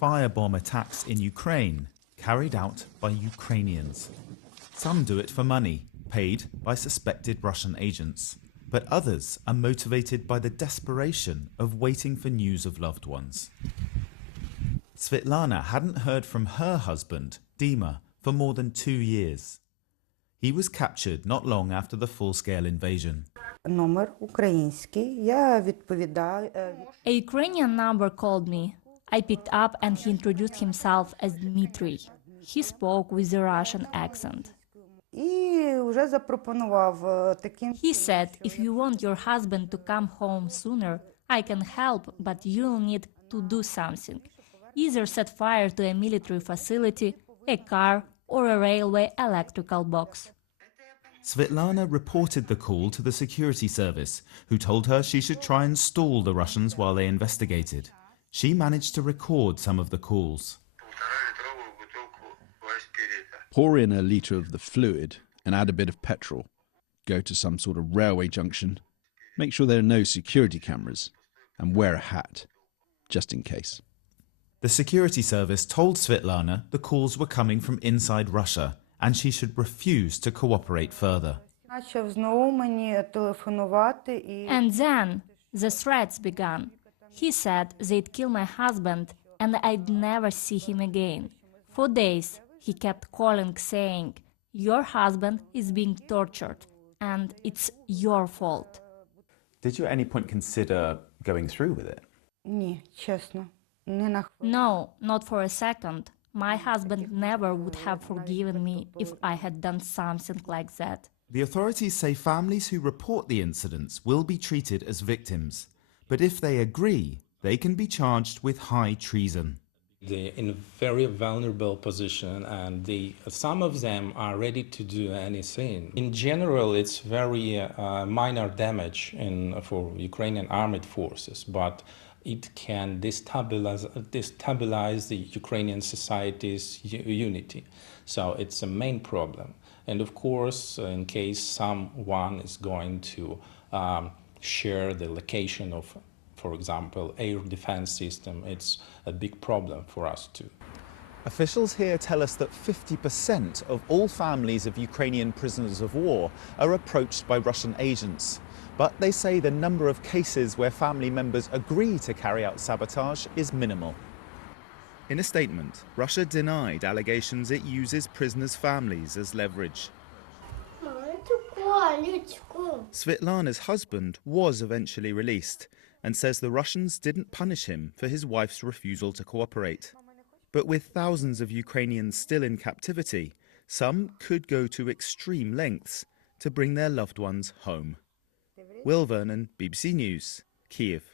Firebomb attacks in Ukraine, carried out by Ukrainians. Some do it for money, paid by suspected Russian agents. But others are motivated by the desperation of waiting for news of loved ones. Svetlana hadn't heard from her husband, Dima, for more than 2 years. He was captured not long after the full-scale invasion. A Ukrainian number called me. I picked up and he introduced himself as Dmitry. He spoke with a Russian accent. He said, if you want your husband to come home sooner, I can help, but you'll need to do something. Either set fire to a military facility, a car, or a railway electrical box. Svetlana reported the call to the security service, who told her she should try and stall the Russians while they investigated. She managed to record some of the calls. Pour in a litre of the fluid and add a bit of petrol. Go to some sort of railway junction. Make sure there are no security cameras. And wear a hat, just in case. The security service told Svetlana the calls were coming from inside Russia and she should refuse to cooperate further. And then the threats began. He said they'd kill my husband and I'd never see him again. For days, he kept calling saying, your husband is being tortured and it's your fault. Did you at any point consider going through with it? No, not for a second. My husband never would have forgiven me if I had done something like that. The authorities say families who report the incidents will be treated as victims. But if they agree, they can be charged with high treason. They're in a very vulnerable position and some of them are ready to do anything. In general, it's very minor damage for Ukrainian armed forces, but it can destabilize the Ukrainian society's unity. So it's a main problem. And of course, in case someone is going to share the location of, for example, air defense system, it's a big problem for us too. Officials here tell us that 50% of all families of Ukrainian prisoners of war are approached by Russian agents. But they say the number of cases where family members agree to carry out sabotage is minimal. In a statement, Russia denied allegations it uses prisoners' families as leverage. Svetlana's husband was eventually released and says the Russians didn't punish him for his wife's refusal to cooperate. But with thousands of Ukrainians still in captivity, some could go to extreme lengths to bring their loved ones home. Vernon, BBC News, Kyiv.